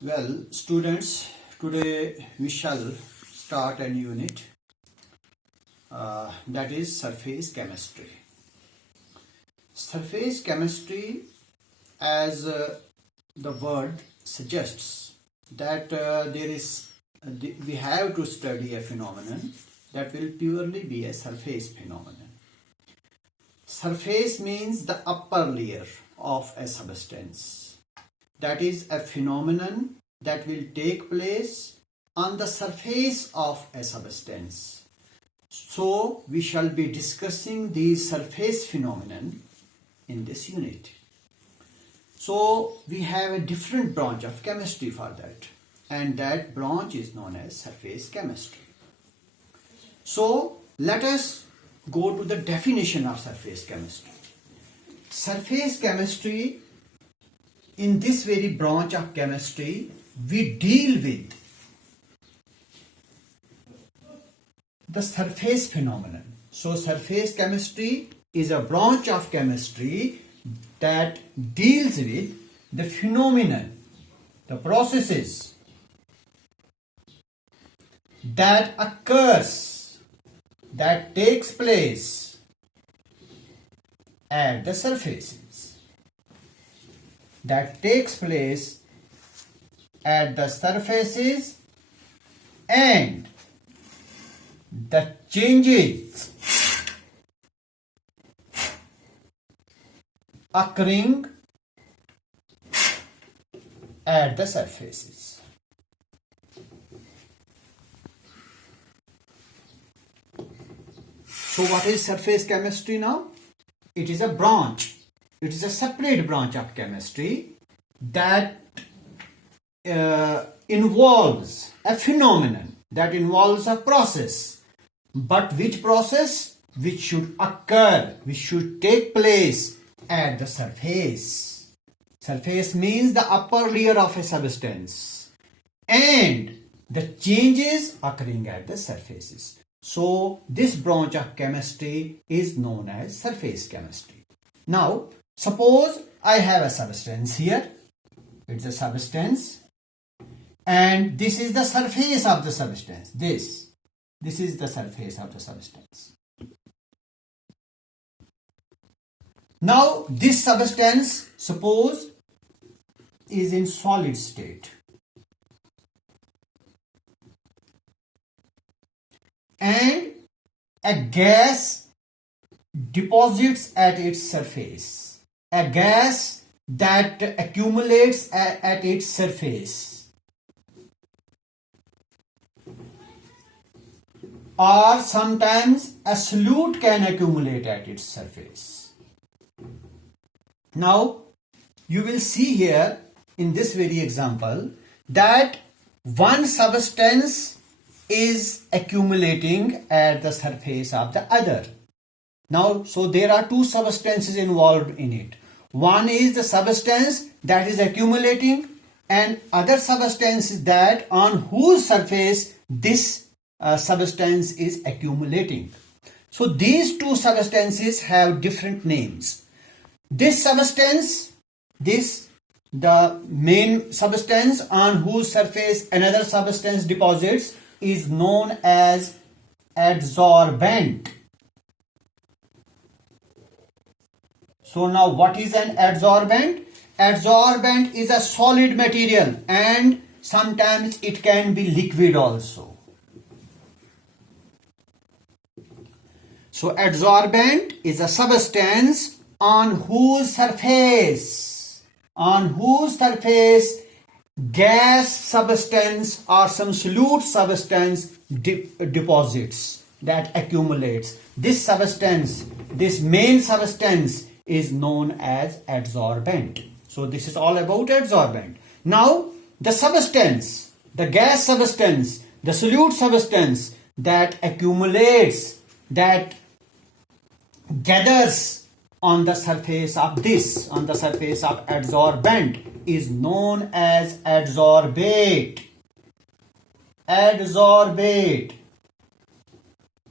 Well, students, today we shall start a new unit that is surface chemistry. Surface chemistry, as the word suggests, that we have to study a phenomenon that will purely be a surface phenomenon. Surface means the upper layer of a substance. That is a phenomenon that will take place on the surface of a substance. So we shall be discussing these surface phenomenon in this unit. So we have a different branch of chemistry for that, and that branch is known as surface chemistry. So let us go to the definition of surface chemistry. Surface chemistry, in this very branch of chemistry, we deal with the surface phenomenon. So surface chemistry is a branch of chemistry that deals with the phenomenon, the processes that occurs, that takes place at the surfaces, that takes place at the surfaces, and the changes occurring at the surfaces. So what is surface chemistry now? It is a branch. It is a separate branch of chemistry that involves a phenomenon, that involves a process. But which process? Which should occur, which should take place at the surface. Surface means the upper layer of a substance and the changes occurring at the surfaces. So this branch of chemistry is known as surface chemistry. Now suppose I have a substance here. It's a substance, and this is the surface of the substance. This is the surface of the substance. Now this substance, suppose, is in solid state, and a gas deposits at its surface, a gas that accumulates at its surface, or sometimes a solute can accumulate at its surface. Now you will see here in this very example that one substance is accumulating at the surface of the other. Now, so there are two substances involved in it. One is the substance that is accumulating, and other substance is that on whose surface this substance is accumulating. So these two substances have different names. This substance, the main substance on whose surface another substance deposits, is known as adsorbent. So now what is an adsorbent? Adsorbent is a solid material, and sometimes it can be liquid also. So adsorbent is a substance on whose surface gas substance or some solute substance deposits, that accumulates. This substance, this main substance, is known as adsorbent. So this is all about adsorbent. Now the substance, the gas substance, the solute substance that accumulates, that gathers on the surface of adsorbent, is known as adsorbate.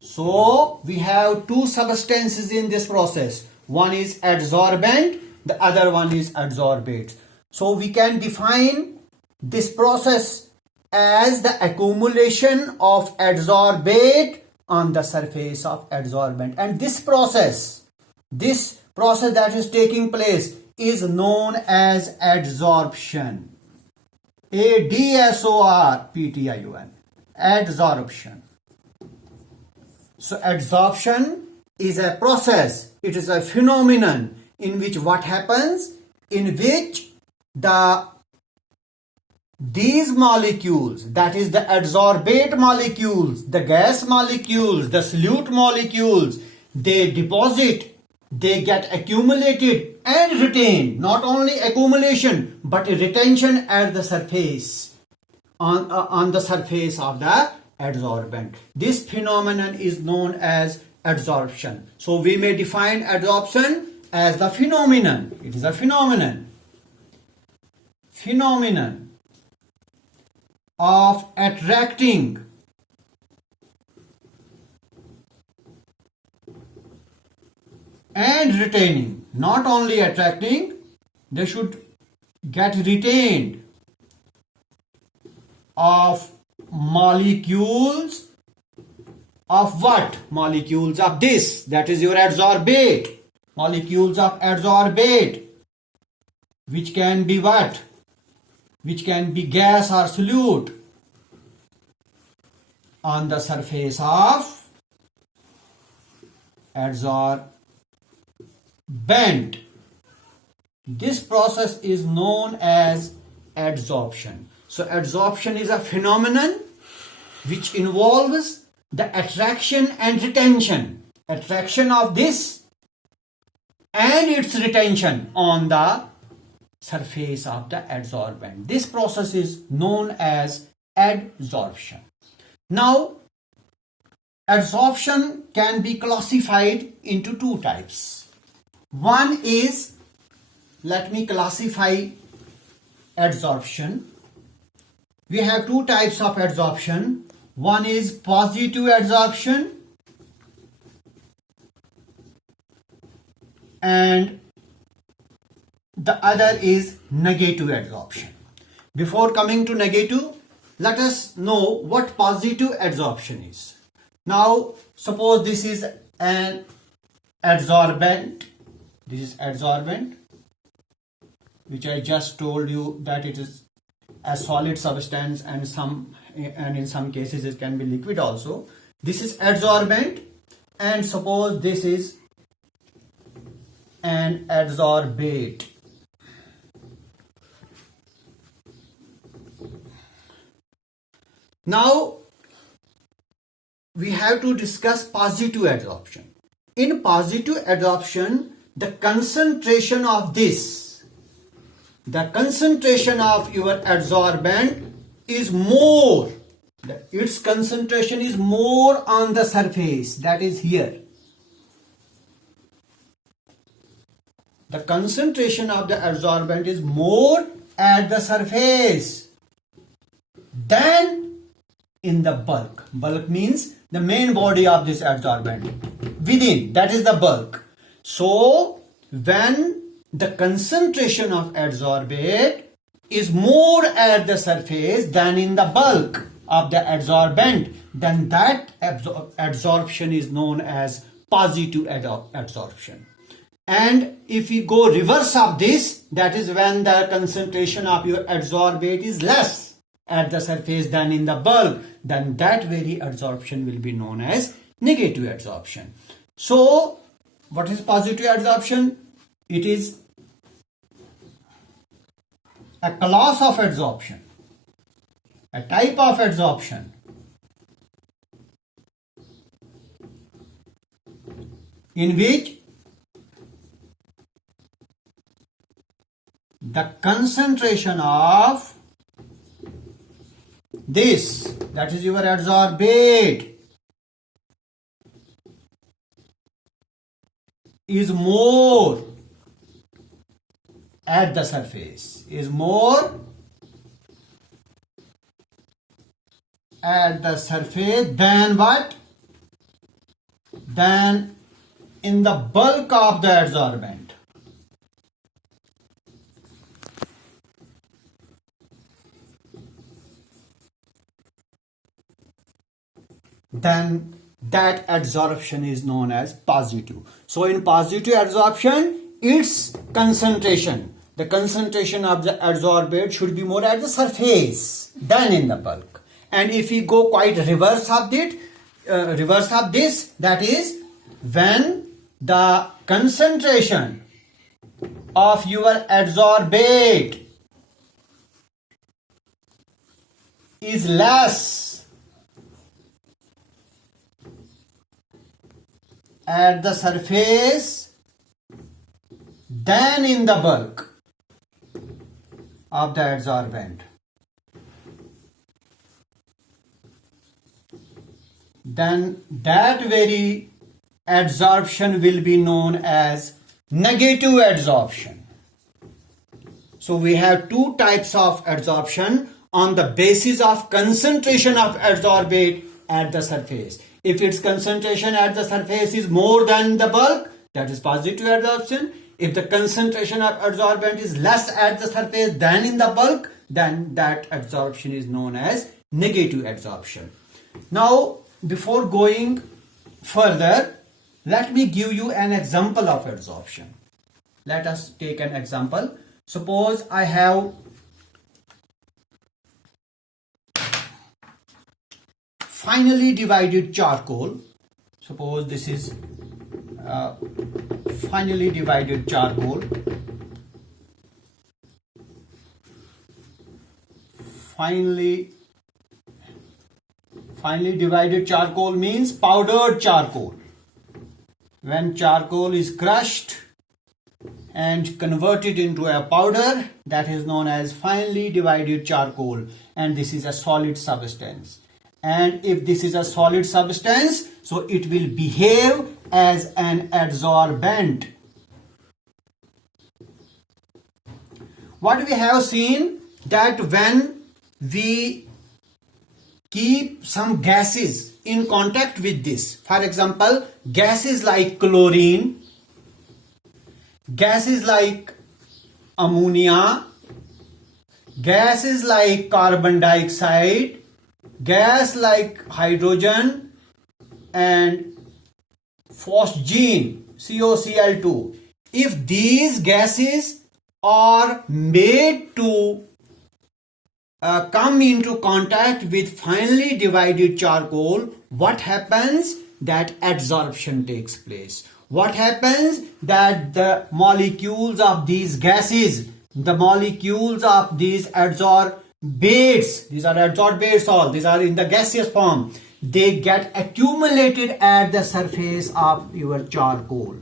So we have two substances in this process. One is adsorbent, the other one is adsorbate. So we can define this process as the accumulation of adsorbate on the surface of adsorbent, and this process that is taking place is known as adsorption. ADSORPTION, adsorption. So adsorption is a process, it is a phenomenon in which what happens, in which these molecules, that is the adsorbate molecules, the gas molecules, the solute molecules, they deposit, they get accumulated and retained. Not only accumulation but retention at the surface, on the surface of the adsorbent. This phenomenon is known as adsorption. So we may define adsorption as the phenomenon. It is a phenomenon of attracting and retaining. Not only attracting, they should get retained of molecules of what? Molecules of this, that is your adsorbate. Molecules of adsorbate, which can be what? Which can be gas or solute on the surface of adsorbent. This process is known as adsorption. So adsorption is a phenomenon which involves the attraction and retention. Attraction of this and its retention on the surface of the adsorbent. This process is known as adsorption. Now, adsorption can be classified into two types. One is, let me classify adsorption. We have two types of adsorption. One is positive adsorption and the other is negative adsorption. Before coming to negative, let us know what positive adsorption is. Now, suppose this is an adsorbent. This is adsorbent, which I just told you that it is a solid substance and in some cases it can be liquid also. This is adsorbent, and suppose this is an adsorbate. Now we have to discuss positive adsorption. In positive adsorption, the concentration of your adsorbent is more. Its concentration is more on the surface, that is here. The concentration of the adsorbent is more at the surface than in the bulk. Bulk means the main body of this adsorbent. Within, that is the bulk. So, when the concentration of adsorbate is more at the surface than in the bulk of the adsorbent, then that adsorption is known as positive adsorption. And if we go reverse of this, that is when the concentration of your adsorbate is less at the surface than in the bulk, then that very adsorption will be known as negative adsorption. So, what is positive adsorption? It is a class of adsorption, a type of adsorption in which the concentration of this, that is your adsorbate, is more at the surface, is more at the surface than what? Than in the bulk of the adsorbent. then that adsorption is known as positive. So in positive adsorption, its concentration, the concentration of the adsorbate should be more at the surface than in the bulk. And if we go quite reverse of this, that is when the concentration of your adsorbate is less at the surface than in the bulk of the adsorbent, then that very adsorption will be known as negative adsorption. So we have two types of adsorption on the basis of concentration of adsorbate at the surface. If its concentration at the surface is more than the bulk, that is positive adsorption. If the concentration of adsorbent is less at the surface than in the bulk, then that adsorption is known as negative adsorption. Now, before going further, let me give you an example of adsorption. Let us take an example. Suppose I have finely divided charcoal. Suppose this is finely divided charcoal. Finely divided charcoal means powdered charcoal. When charcoal is crushed and converted into a powder, that is known as finely divided charcoal, and this is a solid substance. And if this is a solid substance, so it will behave as an adsorbent. What we have seen, that when we keep some gases in contact with this, for example, gases like chlorine, gases like ammonia, gases like carbon dioxide, gas like hydrogen and phosgene, COCl2. If these gases are made to come into contact with finely divided charcoal, what happens? That adsorption takes place. What happens? That the molecules of these gases, the molecules of these adsorbates, these are adsorbates all, these are in the gaseous form, they get accumulated at the surface of your charcoal.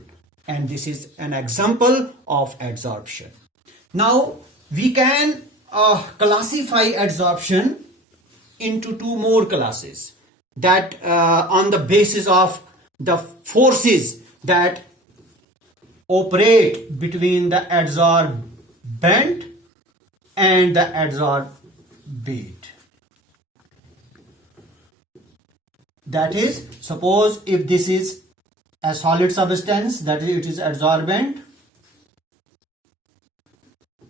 And this is an example of adsorption. Now, we can classify adsorption into two more classes, that on the basis of the forces that operate between the adsorbent and the adsorbate. That is, suppose if this is a solid substance, that is, it is adsorbent,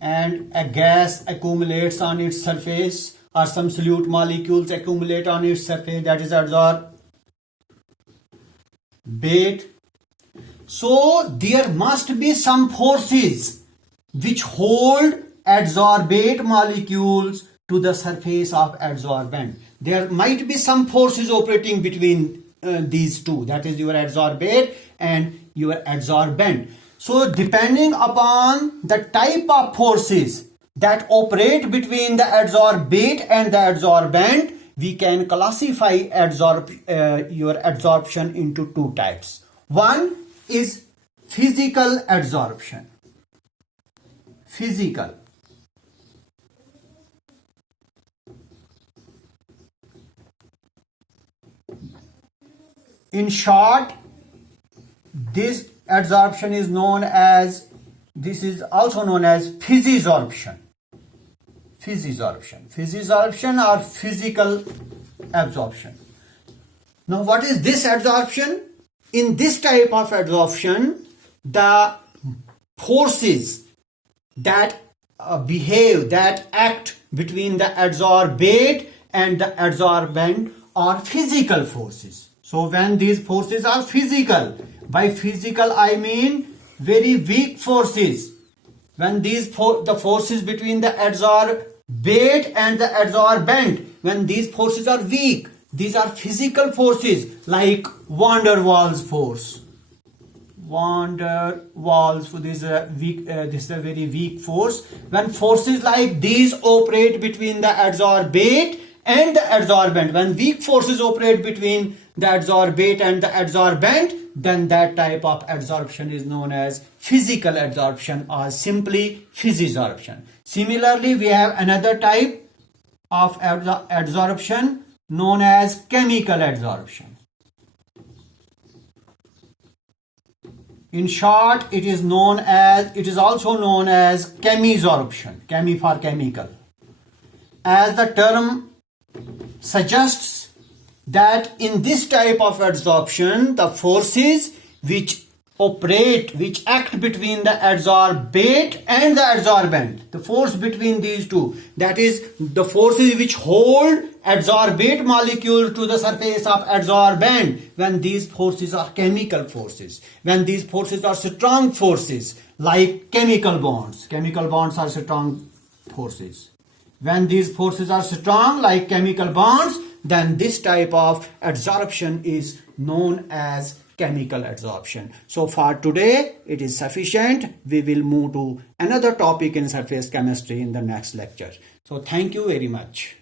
and a gas accumulates on its surface, or some solute molecules accumulate on its surface, that is adsorbate. So there must be some forces which hold adsorbate molecules to the surface of adsorbent. There might be some forces operating between these two, that is your adsorbate and your adsorbent. So depending upon the type of forces that operate between the adsorbate and the adsorbent, we can classify your adsorption into two types. One is physical adsorption. Physical. In short, this adsorption is known as, this is also known as physisorption. Physisorption or physical absorption. Now, what is this adsorption? In this type of adsorption, the forces that behave, that act between the adsorbate and the adsorbent are physical forces. So when these forces are physical, by physical I mean very weak forces. When these the forces between the adsorbate and the adsorbent, when these forces are weak, these are physical forces like van der Waals force. Van der Waals, this is a weak, this is a very weak force. When forces like these operate between the adsorbate and the adsorbent, when weak forces operate between the adsorbate and the adsorbent, then that type of adsorption is known as physical adsorption or simply physisorption. Similarly, we have another type of adsorption known as chemical adsorption. In short, it is also known as chemisorption, chemi for chemical. As the term suggests, that in this type of adsorption, the forces which act between the adsorbate and the adsorbent, the force between these two, that is the forces which hold adsorbate molecules to the surface of adsorbent, when these forces are chemical forces, when these forces are strong forces like chemical bonds are strong forces. When these forces are strong like chemical bonds, then this type of adsorption is known as chemical adsorption. So for today, it is sufficient. We will move to another topic in surface chemistry in the next lecture. So thank you very much.